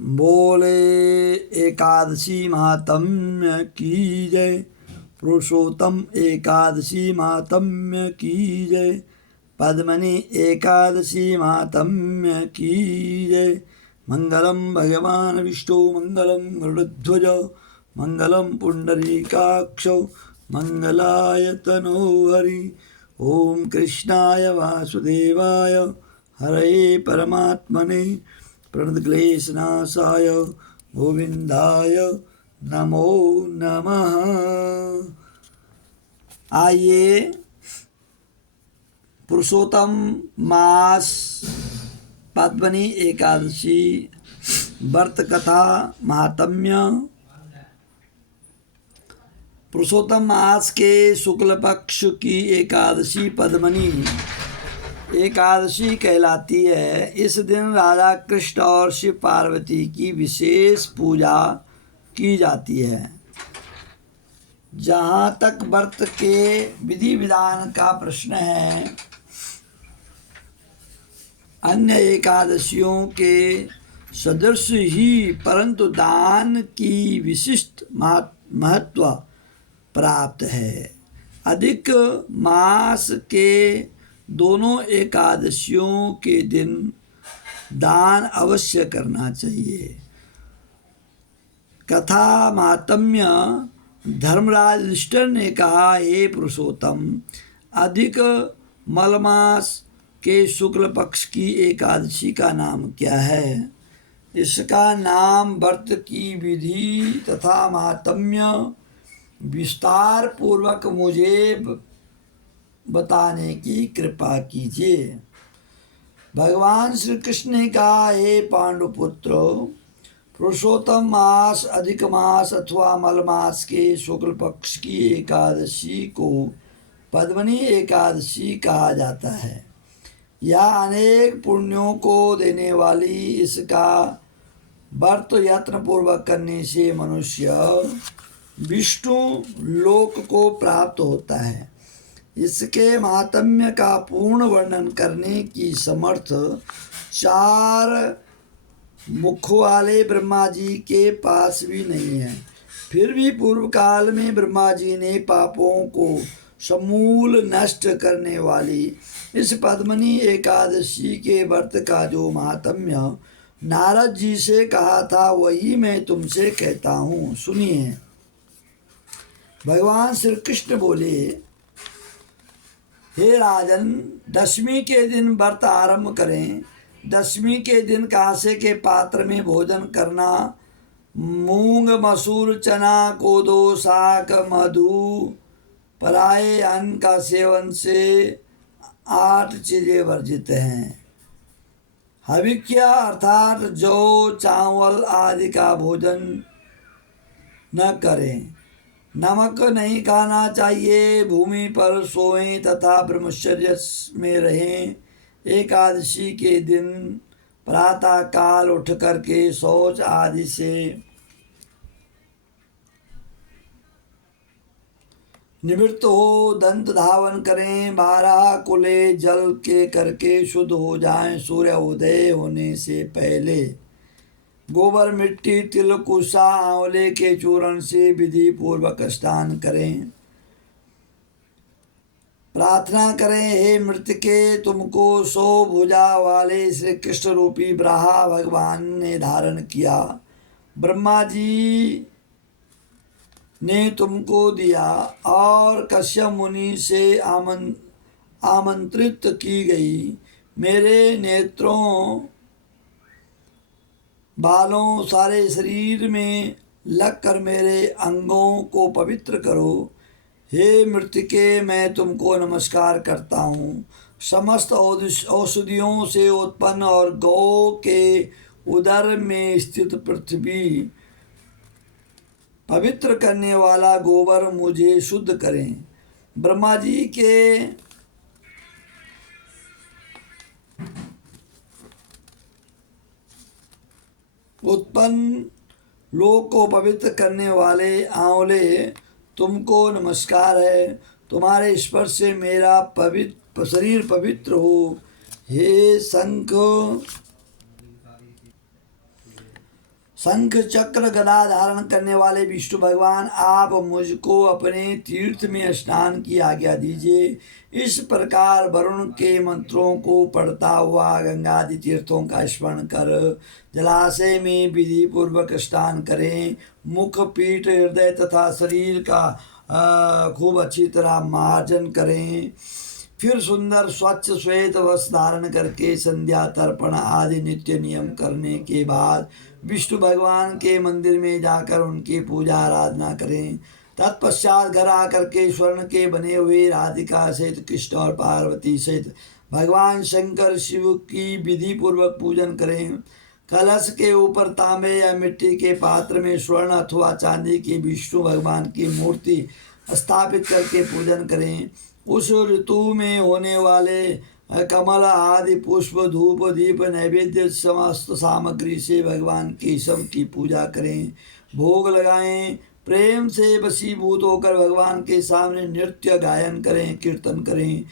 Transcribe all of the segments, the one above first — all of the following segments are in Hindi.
बोले एकादशी महात्म्य की जय। पुरुषोत्तम एकादशी महात्म्य की जय। पद्मनि एकादशी महात्म्य की जय। मंगलम भगवान विष्णु मंगलम गरुड़ध्वज मंगलम पुंडरीकाक्ष मंगलाय तनोहरि। ओम कृष्णाय वासुदेवाय हरे परमात्मने प्रणतक्लेशनाशाय गोविंदाय नमो नमः। आइए पुरुषोत्तम मास पद्मनि एकादशी व्रत कथा महात्म्य। पुरुषोत्तम मास के शुक्ल पक्ष की एकादशी पद्मनि एकादशी कहलाती है। इस दिन राधा कृष्ण और शिव पार्वती की विशेष पूजा की जाती है। जहाँ तक व्रत के विधि विधान का प्रश्न है, अन्य एकादशियों के सदृश ही, परंतु दान की विशिष्ट महत्व प्राप्त है। अधिक मास के दोनों एकादशियों के दिन दान अवश्य करना चाहिए। कथा महात्म्य। धर्मराज युधिष्ठिर ने कहा, हे पुरुषोत्तम, अधिक मलमास के शुक्ल पक्ष की एकादशी का नाम क्या है? इसका नाम व्रत की विधि तथा महात्म्य विस्तार पूर्वक मुझे बताने की कृपा कीजिए। भगवान श्री कृष्ण ने कहा, हे पांडुपुत्र, पुरुषोत्तम मास, अधिक मास अथवा मलमास के शुक्ल पक्ष की एकादशी को पद्मनि एकादशी कहा जाता है। यह अनेक पुण्यों को देने वाली इसका व्रत यत्न पूर्वक करने से मनुष्य विष्णु लोक को प्राप्त होता है। इसके महात्म्य का पूर्ण वर्णन करने की समर्थ 4 मुख वाले ब्रह्मा जी के पास भी नहीं है। फिर भी पूर्व काल में ब्रह्मा जी ने पापों को समूल नष्ट करने वाली इस पद्मनि एकादशी के व्रत का जो महात्म्य नारद जी से कहा था, वही मैं तुमसे कहता हूँ, सुनिए। भगवान श्री कृष्ण बोले, हे राजन, दशमी के दिन व्रत आरंभ करें। दशमी के दिन कांसे के पात्र में भोजन करना, मूंग मसूर चना कोदो साग मधु पराये अन्न का सेवन से 8 चीजें वर्जित हैं। हविक्या अर्थात जौ चावल आदि का भोजन न करें। नमक नहीं खाना चाहिए। भूमि पर सोएं तथा ब्रह्मचर्य में रहें। एकादशी के दिन प्रातः काल उठ करके शौच आदि से निवृत्त हो दंत धावन करें। 12 कुले जल के करके शुद्ध हो जाएं। सूर्य उदय होने से पहले गोबर मिट्टी तिल कुशा आंवले के चूर्ण से विधि पूर्वक स्नान करें। प्रार्थना करें, हे मृतके, तुमको 100 भुजा वाले श्री कृष्ण रूपी ब्रहा भगवान ने धारण किया। ब्रह्मा जी ने तुमको दिया और कश्यप मुनि से आमंत्रित की गई। मेरे नेत्रों, बालों, सारे शरीर में लगकर मेरे अंगों को पवित्र करो। हे मृतिके, मैं तुमको नमस्कार करता हूँ। समस्त औषधियों से उत्पन्न और गौ के उदर में स्थित पृथ्वी, पवित्र करने वाला गोबर मुझे शुद्ध करें। ब्रह्मा जी के उत्पन्न लोक को पवित्र करने वाले आंवले, तुमको नमस्कार है। तुम्हारे स्पर्श से मेरा शरीर पवित्र हो। हे शंख, शंख चक्र गदा धारण करने वाले विष्णु भगवान, आप मुझको अपने तीर्थ में स्नान की आज्ञा दीजिए। इस प्रकार वरुण के मंत्रों को पढ़ता हुआ गंगादि तीर्थों का स्मरण कर जलाशय में विधि पूर्वक स्नान करें। मुख, पीठ, हृदय तथा शरीर का खूब अच्छी तरह मार्जन करें। फिर सुंदर स्वच्छ श्वेत वस्त्र धारण करके संध्या तर्पण आदि नित्य नियम करने के बाद विष्णु भगवान के मंदिर में जाकर उनकी पूजा आराधना करें। तत्पश्चात घर आकर के स्वर्ण के बने हुए राधिका सहित कृष्ण और पार्वती सहित भगवान शंकर शिव की विधि पूर्वक पूजन करें। कलश के ऊपर तांबे या मिट्टी के पात्र में स्वर्ण अथवा चांदी की विष्णु भगवान की मूर्ति स्थापित करके पूजन करें। उस ऋतु में होने वाले कमल आदि पुष्प, धूप, दीप, नैवेद्य समस्त सामग्री से भगवान केशव की पूजा करें। भोग लगाएं। प्रेम से वशीभूत होकर भगवान के सामने नृत्य गायन करें, कीर्तन करें।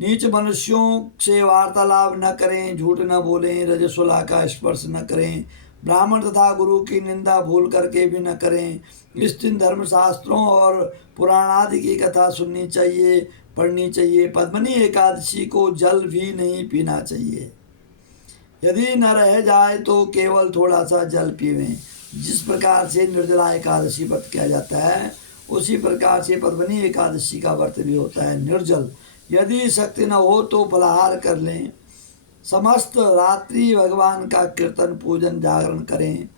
नीच मनुष्यों से वार्तालाप न करें, झूठ न बोलें, रजस्वला का स्पर्श न करें, ब्राह्मण तथा गुरु की निंदा भूल करके भी न करें। इस दिन धर्मशास्त्रों और पुराणादि की कथा सुननी चाहिए, पढ़नी चाहिए। पद्मनी एकादशी को जल भी नहीं पीना चाहिए। यदि न रह जाए तो केवल थोड़ा सा जल पीवें। जिस प्रकार से निर्जला एकादशी व्रत किया जाता है उसी प्रकार से पद्मनी एकादशी का व्रत भी होता है, निर्जल। यदि शक्ति न हो तो फलाहार कर लें। समस्त रात्रि भगवान का कीर्तन, पूजन, जागरण करें।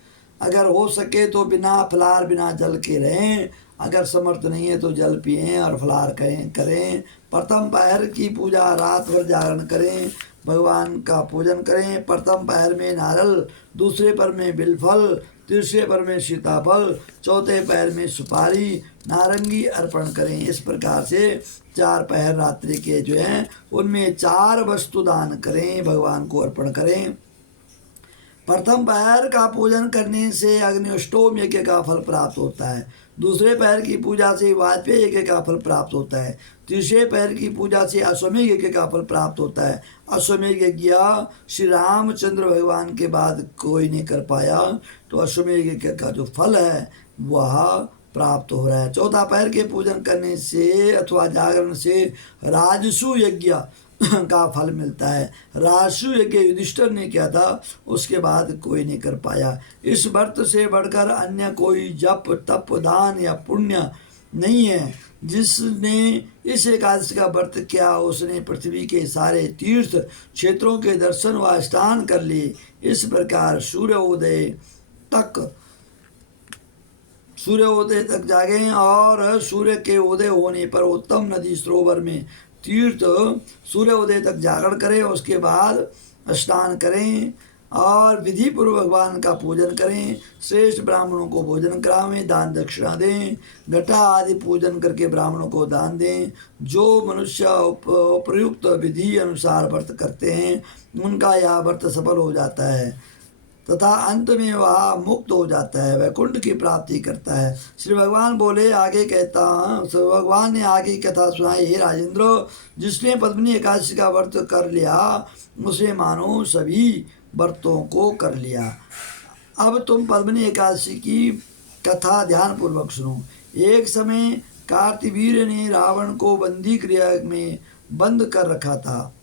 अगर हो सके तो बिना फलाहार बिना जल के रहें। अगर समर्थ नहीं है तो जल पिएं और फलाहार करें। प्रथम पहर की पूजा रात भर जागरण करें, भगवान का पूजन करें। प्रथम पहर में नारियल, दूसरे पहर में बिलफल, तीसरे पहर में सीताफल, चौथे पहर में सुपारी, नारंगी अर्पण करें। इस प्रकार से 4 पहर रात्रि के जो हैं उनमें 4 वस्तु दान करें, भगवान को अर्पण करें। प्रथम पहर का पूजन करने से अग्निष्टोम यज्ञ का फल प्राप्त होता है। दूसरे पहर की पूजा से वाजपेयी यज्ञ का फल प्राप्त होता है। तीसरे पहर की पूजा से अश्वमेध यज्ञ का फल प्राप्त होता है। अश्वमेध यज्ञ श्री रामचंद्र भगवान के बाद कोई नहीं कर पाया, तो अश्वमेध यज्ञ का जो फल है वह प्राप्त हो रहा है। चौथा पहर के पूजन करने से अथवा जागरण से राजसु यज्ञ का फल मिलता है। राजसु यज्ञ युधिष्ठिर ने किया था, उसके बाद कोई नहीं कर पाया। इस व्रत से बढ़कर अन्य कोई जप, तप, दान या पुण्य नहीं है। जिसने इस एकादशी का व्रत किया उसने पृथ्वी के सारे तीर्थ क्षेत्रों के दर्शन व स्नान कर लिए। इस प्रकार सूर्योदय तक जागें और सूर्य के उदय होने पर उत्तम नदी सरोवर में तीर्थ सूर्योदय तक जागरण करें। उसके बाद स्नान करें और विधि पूर्वक भगवान का पूजन करें। श्रेष्ठ ब्राह्मणों को भोजन करावें, दान दक्षिणा दें, घटा आदि पूजन करके ब्राह्मणों को दान दें। जो मनुष्य उपयुक्त विधि अनुसार व्रत करते हैं उनका यह व्रत सफल हो जाता है तथा अंत में वह मुक्त हो जाता है, वैकुंठ की प्राप्ति करता है। श्री भगवान बोले, आगे कहता श्री भगवान ने आगे कथा सुनाई। हे राजेंद्र, जिसने पद्मिनी एकादशी का व्रत कर लिया उसे मानो सभी व्रतों को कर लिया। अब तुम पद्मिनी एकादशी की कथा ध्यान पूर्वक सुनो। एक समय कार्तिवीर्य ने रावण को बंदी गृह में बंद कर रखा था।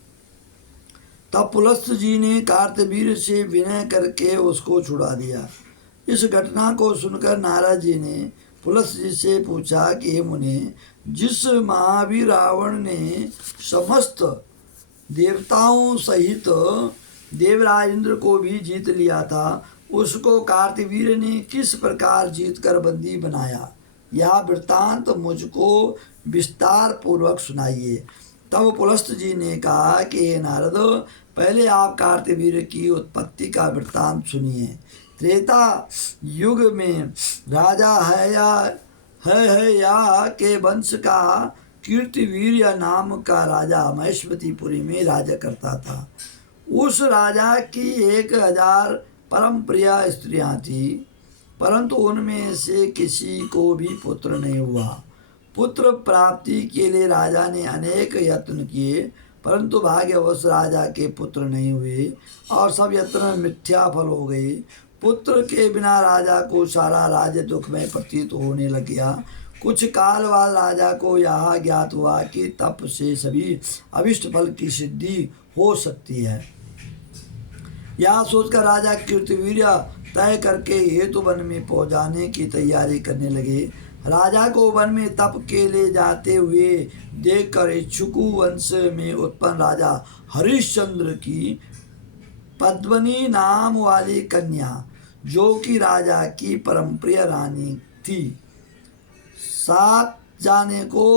तब पुलस्त जी ने कार्तवीर्य से विनय करके उसको छुड़ा दिया। इस घटना को सुनकर नारद जी ने पुलस्त जी से पूछा कि हे मुने, जिस महावीर रावण ने समस्त देवताओं सहित देवराज इंद्र को भी जीत लिया था, उसको कार्तवीर्य ने किस प्रकार जीत कर बंदी बनाया? यह वृत्तांत मुझको विस्तार पूर्वक सुनाइए। तब पुलस्त जी ने कहा कि हे नारद, पहले आप कार्तवीर्य की उत्पत्ति का वृत्तांत सुनिए। त्रेता युग में राजा हयया के वंश का कीर्तिवीर्य नाम का राजा महेश्वतीपुरी में राज्य करता था। उस राजा की 1000 परम प्रिय स्त्रियां थी, परंतु उनमें से किसी को भी पुत्र नहीं हुआ। पुत्र प्राप्ति के लिए राजा ने अनेक यत्न किए, परंतु भाग्यवश राजा के पुत्र नहीं हुए और सब यत्न मिथ्या फल हो गए। पुत्र के बिना राजा को सारा राज्य दुख में प्रतीत होने लग गया। कुछ काल बाद राजा को यह ज्ञात हुआ कि तप से सभी अभिष्ट फल की सिद्धि हो सकती है। यह सोचकर राजा कीर्तिवीर्य तय करके हेतु वन में पहुंचाने की तैयारी करने लगे। राजा को वन में तप के लिए जाते हुए देखकर इच्छुकु वंश में उत्पन्न राजा हरिश्चंद्र की पद्मनी नाम वाली कन्या, जो कि राजा की परम प्रिय रानी थी, साथ जाने को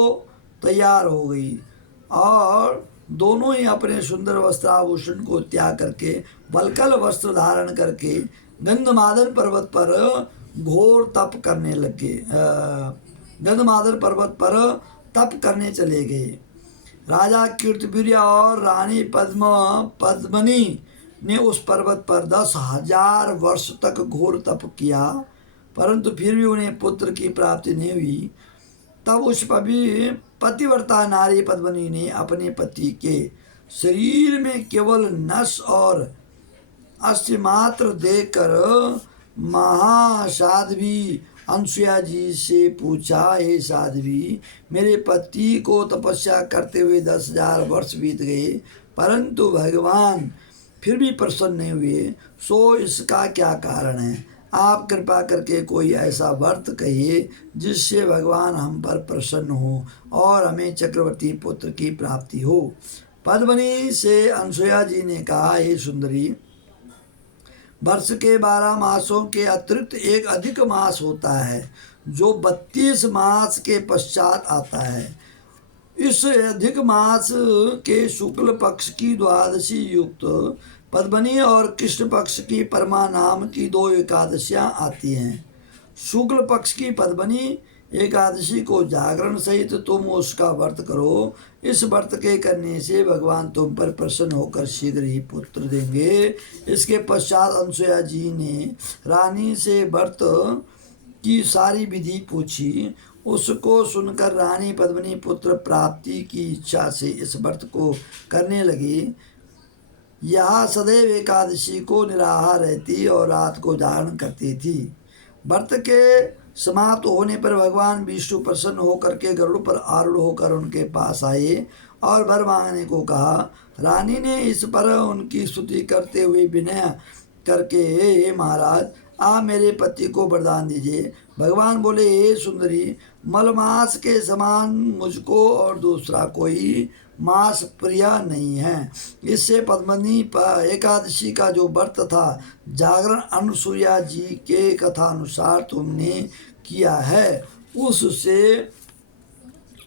तैयार हो गई और दोनों ही अपने सुंदर वस्त्राभूषण को त्याग करके वल्कल वस्त्र धारण करके गंधमादन पर्वत पर घोर तप करने लगे। गंधमादन पर्वत पर तप करने चले गए। राजा कीर्तिवीर्य और रानी पद्मनी ने उस पर्वत पर 10,000 वर्ष तक घोर तप किया, परंतु फिर भी उन्हें पुत्र की प्राप्ति नहीं हुई। तब उस पतिव्रता नारी पद्मनी ने अपने पति के शरीर में केवल नस और अस्थि मात्र देखकर महासाध्वी अनसुया जी से पूछा, हे साध्वी, मेरे पति को तपस्या करते हुए 10,000 वर्ष बीत गए, परंतु भगवान फिर भी प्रसन्न नहीं हुए, सो इसका क्या कारण है? आप कृपा करके कोई ऐसा व्रत कहिए जिससे भगवान हम पर प्रसन्न हो और हमें चक्रवर्ती पुत्र की प्राप्ति हो। पद्मनी से अनसुया जी ने कहा, हे सुंदरी, वर्ष के 12 मासों के अतिरिक्त एक अधिक मास होता है जो 32 मास के पश्चात आता है। इस अधिक मास के शुक्ल पक्ष की द्वादशी युक्त पद्मनी और कृष्ण पक्ष की परमा नाम की 2 एकादशियाँ आती हैं। शुक्ल पक्ष की पद्मनी एकादशी को जागरण सहित तुम उसका व्रत करो। इस व्रत के करने से भगवान तुम पर प्रसन्न होकर शीघ्र ही पुत्र देंगे। इसके पश्चात अनसुया जी ने रानी से व्रत की सारी विधि पूछी। उसको सुनकर रानी पद्मनी पुत्र प्राप्ति की इच्छा से इस व्रत को करने लगी। यह सदैव एकादशी को निराहार रहती और रात को धारण करती थी। व्रत के समाप्त होने पर भगवान विष्णु प्रसन्न होकर के गरुड़ पर आरूढ़ होकर उनके पास आए और वर मांगने को कहा। रानी ने इस पर उनकी स्तुति करते हुए विनय करके, हे महाराज, आप मेरे पति को वरदान दीजिए। भगवान बोले, हे सुंदरी, मलमास के समान मुझको और दूसरा कोई मास प्रिय नहीं है। इससे पद्मनी एकादशी का जो व्रत था जागरण अनुसुया जी के कथा अनुसार तुमने किया है, उससे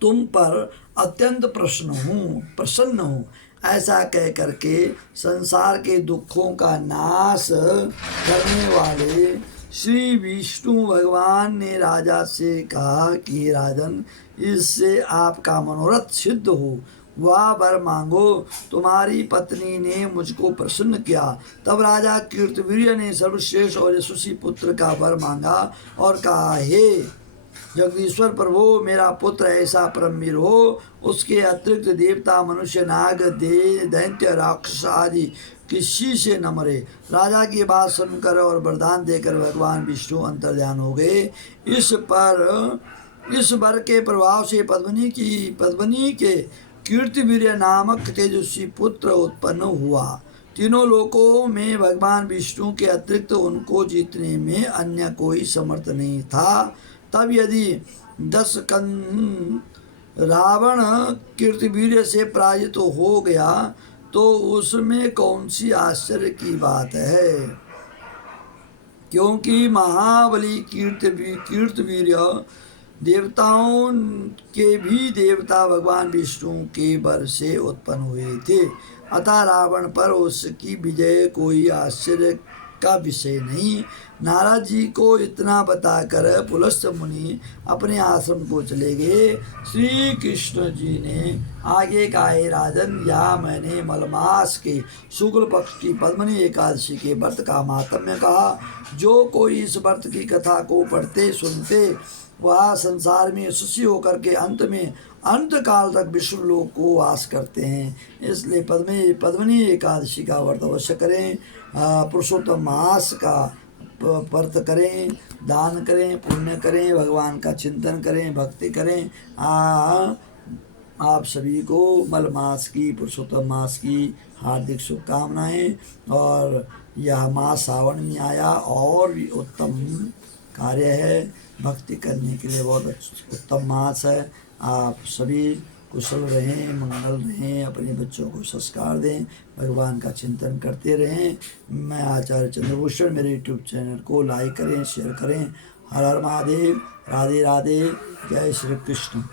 तुम पर अत्यंत प्रसन्न हूँ। ऐसा कह करके संसार के दुखों का नाश करने वाले श्री विष्णु भगवान ने राजा से कहा कि राजन, इससे आपका मनोरथ सिद्ध हो, वह वर मांगो। तुम्हारी पत्नी ने मुझको प्रसन्न किया। तब राजा कीर्तिवीर्य ने सर्वश्रेष्ठ और यशस्वी पुत्र का वर मांगा और कहा, हे जगदीश्वर प्रभु, मेरा पुत्र ऐसा परमवीर हो, उसके अतिरिक्त देवता, मनुष्य, नाग, दैत्य, राक्षस आदि किसी से न मरे। राजा की बात सुनकर और वरदान देकर भगवान विष्णु अंतर्ध्यान हो गए। इस वर के प्रभाव से पद्मनी के कीर्तिवीर्य नामक तेजस्वी पुत्र उत्पन्न हुआ। तीनों लोकों में भगवान विष्णु के अतिरिक्त उनको जीतने में अन्य कोई समर्थ नहीं था। तब यदि 10 रावण कीर्तिवीर्य से पराजित हो गया तो उसमें कौन सी आश्चर्य की बात है, क्योंकि महाबली कीर्तिवीर्य देवताओं के भी देवता भगवान विष्णु के वर से उत्पन्न हुए थे। अतः रावण पर उसकी विजय कोई आश्चर्य का विषय नहीं। नारद जी को इतना बताकर पुलस्त मुनि अपने आश्रम को चले गए। श्री कृष्ण जी ने आगे कहा, हे राजन, या मैंने मलमास के शुक्ल पक्ष की पद्मनी एकादशी के व्रत का महात्म्य कहा। जो कोई इस व्रत की कथा को पढ़ते सुनते वह संसार में यशस्वी होकर के अंत में अंत काल तक विष्णु लोक को वास करते हैं। इसलिए पद्मनी एकादशी का व्रत अवश्य करें। पुरुषोत्तम मास का व्रत करें, दान करें, पुण्य करें, भगवान का चिंतन करें, भक्ति करें। आप सभी को मल मास की, पुरुषोत्तम मास की हार्दिक शुभकामनाएं। और यह मास सावन में आया और भी उत्तम कार्य है, भक्ति करने के लिए बहुत उत्तम मास है। आप सभी कुशल रहें, मंगल रहें, अपने बच्चों को संस्कार दें, भगवान का चिंतन करते रहें। मैं आचार्य चंद्रभूषण, मेरे यूट्यूब चैनल को लाइक करें, शेयर करें। हर हर महादेव, राधे राधे, जय श्री कृष्ण।